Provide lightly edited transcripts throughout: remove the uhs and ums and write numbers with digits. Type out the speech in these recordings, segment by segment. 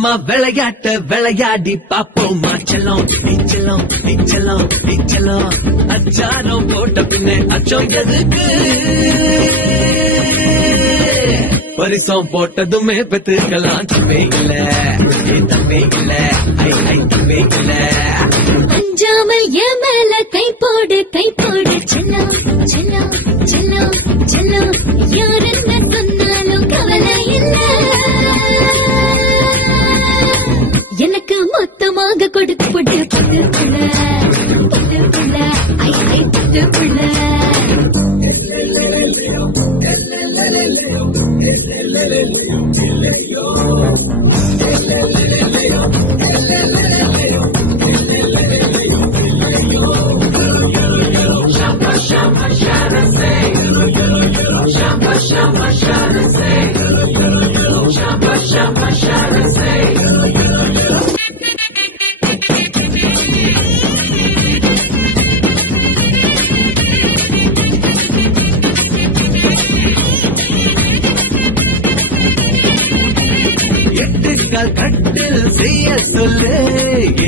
அம்மா விளையாட்ட விளையாடி பாப்போமா செல்லம் நீச்சலம் நீச்சலம் நீச்சலம் அச்சாரம் போட்ட பின்னே அச்சம் எதுக்கு பரிசம் போட்டதுமே பெற்றுக்கலாம் தம்பே இல்ல தம்பே இல்ல தம்பே இல்ல அஞ்சாமல் என் மேல கை போடு செல்லம் செல்லம் செல்லம் செல்லம் யார் என்ன சொன்னாலும் கவலை இல்ல எனக்கு மொத்தமாக கொடுத்து போட்டு பட்டு புள்ள ஐ பட்டு புள்ள எட்டுக்கால் கட்டில் செய்ய சொல்லு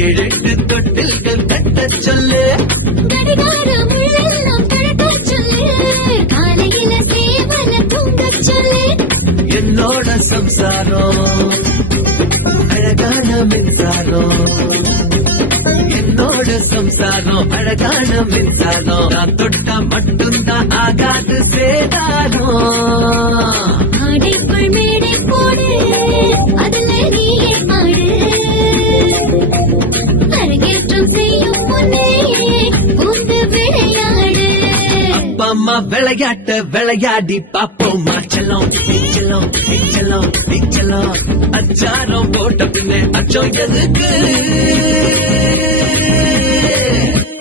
7 தொட்டில்கள் கட்ட சொல்லு கடிகாரம் எல்லாம் கடக்க சொல்லு காலையில சேவல தூங்க சொல்லு என்னோட சம்சாரம் அழகான மின்சாரம் என்னோட சம்சாரம் அழகான மின்சாரம் நான் தொட்டா மட்டும்தான் ஆகாது சேதாரம் ஆடைக்குள் மேடை போடு அதுல நீயே பாடு அரங்கேற்றம் செய்யும் முன்னே உண்டு விளையாடு அப்பா அம்மா விளையாட்ட விளையாடி பாப்போமா செல்லம் நீச்சலம் நீச்சலம் நீச்சலம் அச்சாரம் போட்ட பின்னே அச்சம் எதுக்கு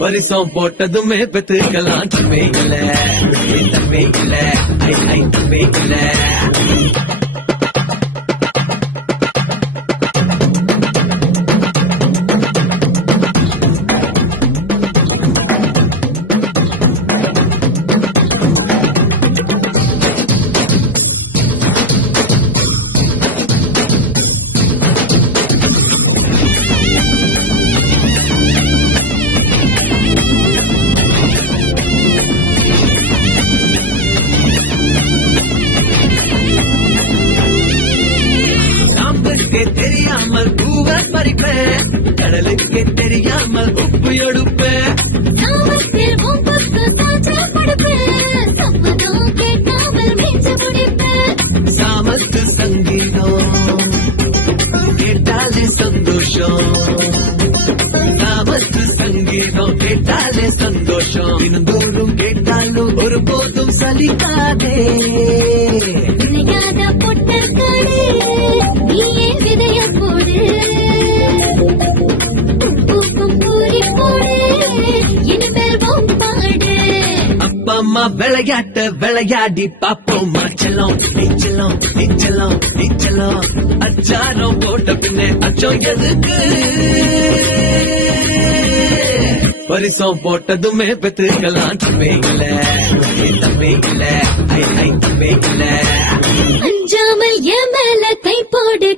பரிசம் போட்டதுமே பெற்றுக்கலாம் தம்பே இல்ல தம்பே இல்ல தம்பே இல்ல தெரியாமல் பூவை பறிப்பேன் கடலுக்கு தெரியாமல் உப்பு எடுப்பேன் சாமத்து சங்கீதம் கேட்டாலே சந்தோஷம் சாமத்து சங்கீதம் கேட்டாலே சந்தோஷம் தினந்தோறும் கேட்டாலும் ஒருபோதும் சலிக்காதே விதைய போடு பூரி போடு இனிமேல் பாடு அப்பா அம்மா விளையாட்ட விளையாடி பாப்போமா செல்லம் நீச்சலம் நீச்சலம் நீச்சலம் அச்சாரம் போட்ட பின்னே அச்சம் எதுக்கு பரிசம் போட்டதுமே பெற்றுக்கலாம் தம்பே இல்ல தம்பே இல்ல தம்பே இல்ல அஞ்சாமல் என் மேல கை போடு